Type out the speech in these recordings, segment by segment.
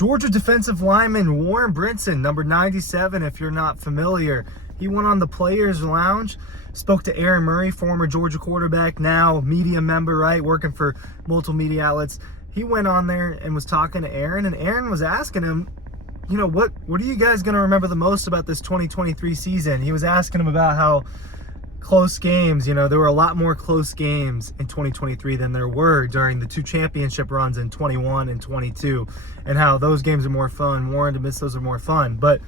Georgia defensive lineman Warren Brinson, number 97, if you're not familiar. He went on the Players Lounge, spoke to Aaron Murray, former Georgia quarterback, now media member, right, working for multiple media outlets. He went on there and was talking to Aaron, and Aaron was asking him, you know, what are you guys going to remember the most about this 2023 season? He was asking him about how close games, you know, there were a lot more close games in 2023 than there were during the two championship runs in 21 and 22, and how those games are more fun. Warren admits those are more fun. But,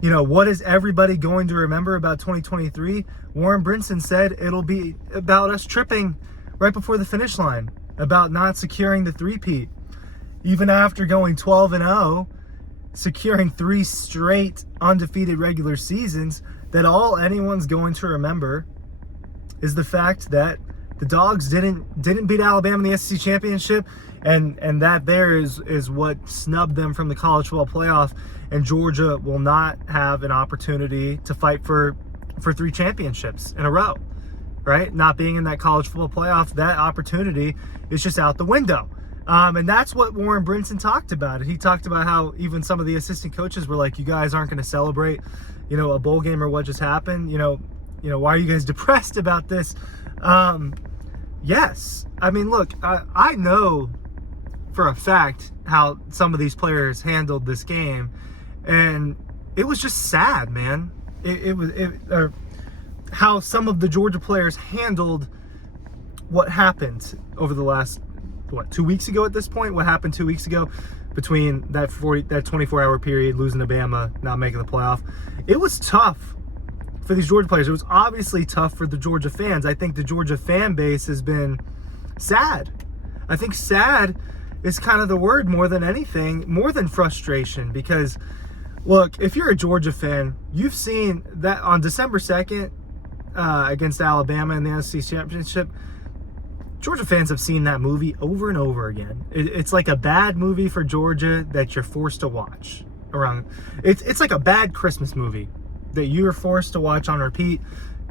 you know, what is everybody going to remember about 2023? Warren Brinson said it'll be about us tripping right before the finish line, about not securing the three-peat. Even after going 12-0, securing 3 straight undefeated regular seasons, that all anyone's going to remember is the fact that the Dogs didn't beat Alabama in the SEC championship, and that there is what snubbed them from the college football playoff, and Georgia will not have an opportunity to fight for 3 championships in a row, right? Not being in that college football playoff, that opportunity is just out the window. And that's what Warren Brinson talked about. He talked about how even some of the assistant coaches were like, you guys aren't going to celebrate, you know, a bowl game or what just happened. You know, why are you guys depressed about this? Yes. I mean, look, I know for a fact how some of these players handled this game, and it was just sad, man. Or how some of the Georgia players handled what happened over the last 2 weeks ago at this point? What happened 2 weeks ago between that 24-hour period, losing to Bama, not making the playoff? It was tough for these Georgia players. It was obviously tough for the Georgia fans. I think the Georgia fan base has been sad. I think sad is kind of the word more than anything, more than frustration, because look, if you're a Georgia fan, you've seen that on December 2nd against Alabama in the SEC championship. Georgia fans have seen that movie over and over again. It's like a bad movie for Georgia that you're forced to watch around. It's like a bad Christmas movie that you're forced to watch on repeat.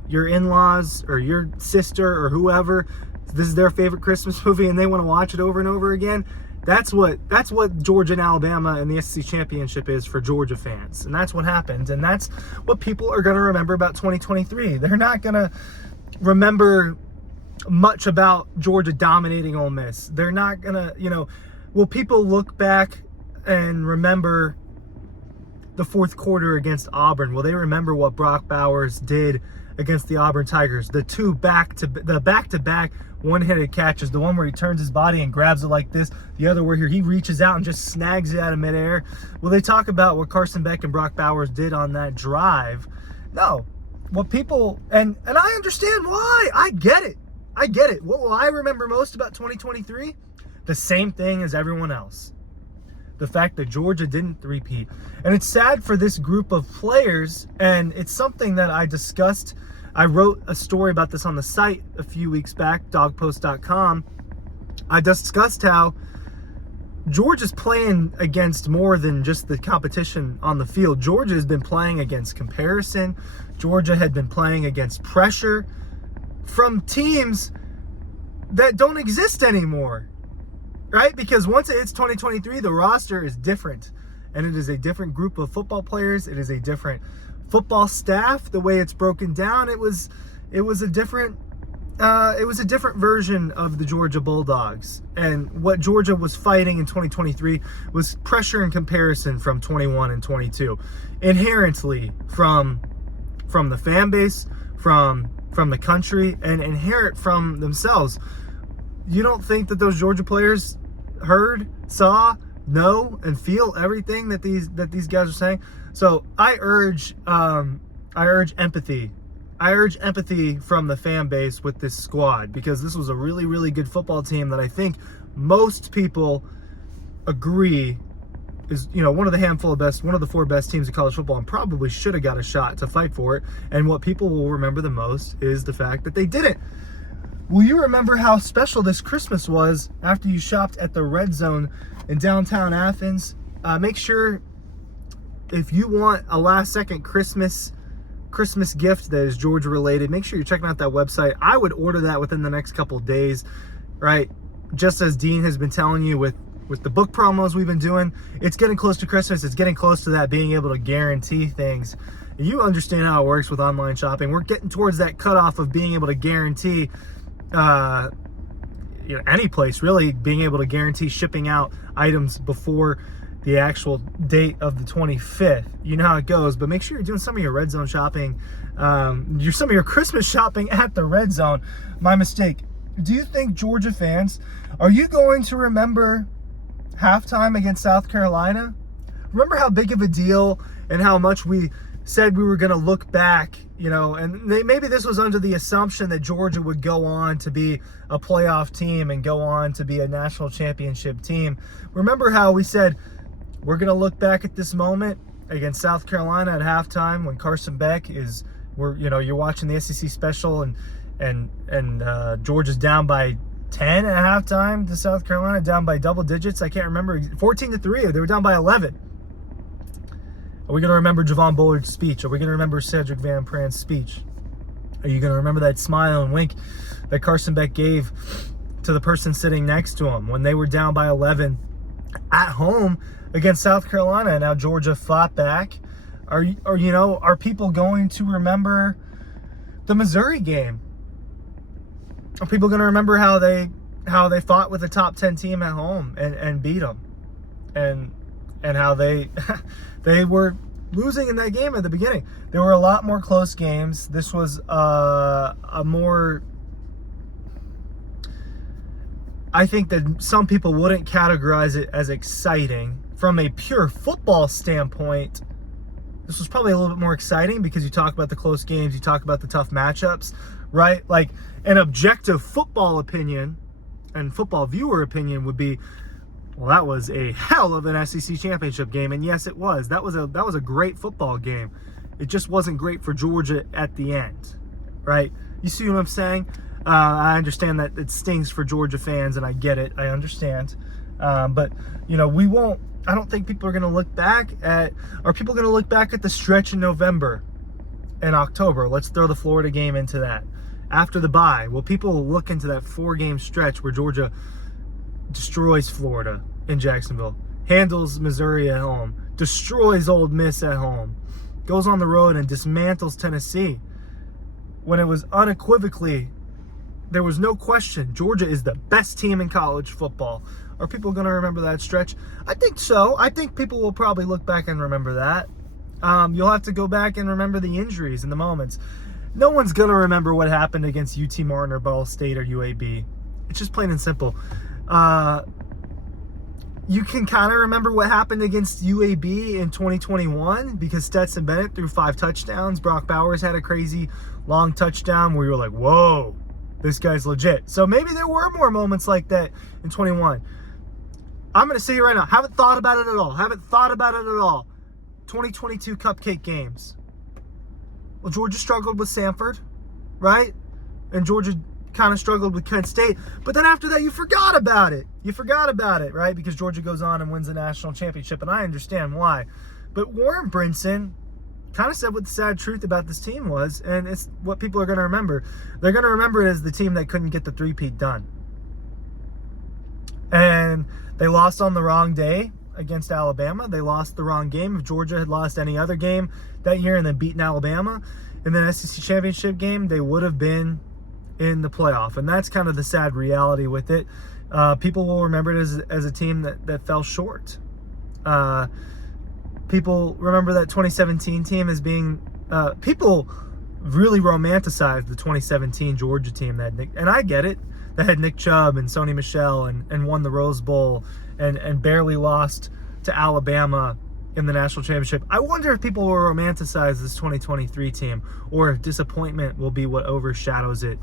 Your in-laws or your sister or whoever, this is their favorite Christmas movie and they want to watch it over and over again. That's what Georgia and Alabama and the SEC championship is for Georgia fans. And that's what happened. And that's what people are going to remember about 2023. They're not going to remember much about Georgia dominating Ole Miss. They're not gonna, will people look back and remember the fourth quarter against Auburn? Will they remember what Brock Bowers did against the Auburn Tigers? The back-to-back one-handed catches, the one where he turns his body and grabs it like this, the other where he reaches out and just snags it out of midair. Will they talk about what Carson Beck and Brock Bowers did on that drive? No. What people, and I understand why. I get it. What will I remember most about 2023? The same thing as everyone else. The fact that Georgia didn't three-peat. And it's sad for this group of players, and it's something that I discussed. I wrote a story about this on the site a few weeks back, dogpost.com. I discussed how Georgia's playing against more than just the competition on the field. Georgia has been playing against comparison. Georgia had been playing against pressure from teams that don't exist anymore, right? Because once it hits 2023, the roster is different, and it is a different group of football players. It is a different football staff. The way it's broken down, it was a different version of the Georgia Bulldogs. And what Georgia was fighting in 2023 was pressure and comparison from 21 and 22, inherently from the fan base, from the country, and inherit from themselves. You don't think that those Georgia players heard, saw, know, and feel everything that these guys are saying? So I urge empathy. I urge empathy from the fan base with this squad, because this was a really, really good football team that I think most people agree is, one of the 4 best teams in college football, and probably should have got a shot to fight for it. And what people will remember the most is the fact that they didn't. Will you remember how special this Christmas was after you shopped at the Red Zone in downtown Athens? Make sure, if you want a last-second Christmas gift that is Georgia related, make sure you're checking out that website. I would order that within the next couple of days, right? Just as Dean has been telling you with with the book promos we've been doing. It's getting close to Christmas. It's getting close to that, being able to guarantee things. You understand how it works with online shopping. We're getting towards that cutoff of being able to guarantee, any place really, being able to guarantee shipping out items before the actual date of the 25th. You know how it goes, but make sure you're doing some of your Red Zone shopping, some of your Christmas shopping at the Red Zone. My mistake. Do you think, Georgia fans, are you going to remember halftime against South Carolina? Remember how big of a deal and how much we said we were going to look back, and maybe this was under the assumption that Georgia would go on to be a playoff team and go on to be a national championship team. Remember how we said we're going to look back at this moment against South Carolina at halftime when Carson Beck you're watching the SEC special and Georgia's down by 10 at halftime to South Carolina, down by double digits. I can't remember, 14-3. They were down by 11. Are we going to remember Javon Bullard's speech? Are we going to remember Cedric Van Pran's speech? Are you going to remember that smile and wink that Carson Beck gave to the person sitting next to him when they were down by 11 at home against South Carolina, and now Georgia fought back? Are people going to remember the Missouri game? Are people going to remember how they fought with a top 10 team at home and beat them, and how they they were losing in that game at the beginning? There were a lot more close games. This was I think that some people wouldn't categorize it as exciting. From a pure football standpoint, this was probably a little bit more exciting because you talk about the close games, you talk about the tough matchups, right? Like, an objective football opinion and football viewer opinion would be, well, that was a hell of an SEC championship game. And yes, it was. That was a great football game. It just wasn't great for Georgia at the end, right? You see what I'm saying? I understand that it stings for Georgia fans, and I get it. I understand. But, we won't. I don't think people are going to look back at. Are people going to look back at the stretch in November and October? Let's throw the Florida game into that. After the bye, will people look into that 4-game stretch where Georgia destroys Florida in Jacksonville, handles Missouri at home, destroys Ole Miss at home, goes on the road and dismantles Tennessee, when it was unequivocally, there was no question, Georgia is the best team in college football? Are people going to remember that stretch? I think so. I think people will probably look back and remember that. You'll have to go back and remember the injuries and the moments. No one's going to remember what happened against UT Martin or Ball State or UAB. It's just plain and simple. You can kind of remember what happened against UAB in 2021 because Stetson Bennett threw 5 touchdowns. Brock Bowers had a crazy long touchdown where you were like, whoa, this guy's legit. So maybe there were more moments like that in 21. I'm going to say it right now. Haven't thought about it at all. 2022 cupcake games. Well, Georgia struggled with Samford, right? And Georgia kind of struggled with Kent State. But then after that, you forgot about it. Right? Because Georgia goes on and wins the national championship, and I understand why. But Warren Brinson kind of said what the sad truth about this team was, and it's what people are going to remember. They're going to remember it as the team that couldn't get the three-peat done. And they lost on the wrong day against Alabama. They lost the wrong game. If Georgia had lost any other game that year and then beaten Alabama in the SEC championship game, they would have been in the playoff. And that's kind of the sad reality with it. People will remember it as a team that fell short. People remember that 2017 team as being people really romanticized the 2017 Georgia team and I get it, that had Nick Chubb and Sony Michel and won the Rose Bowl and barely lost to Alabama in the national championship. I wonder if people will romanticize this 2023 team, or if disappointment will be what overshadows it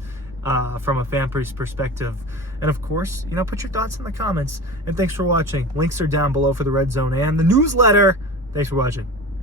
from a fan perspective. And of course, put your thoughts in the comments. And thanks for watching. Links are down below for the Red Zone and the newsletter. Thanks for watching.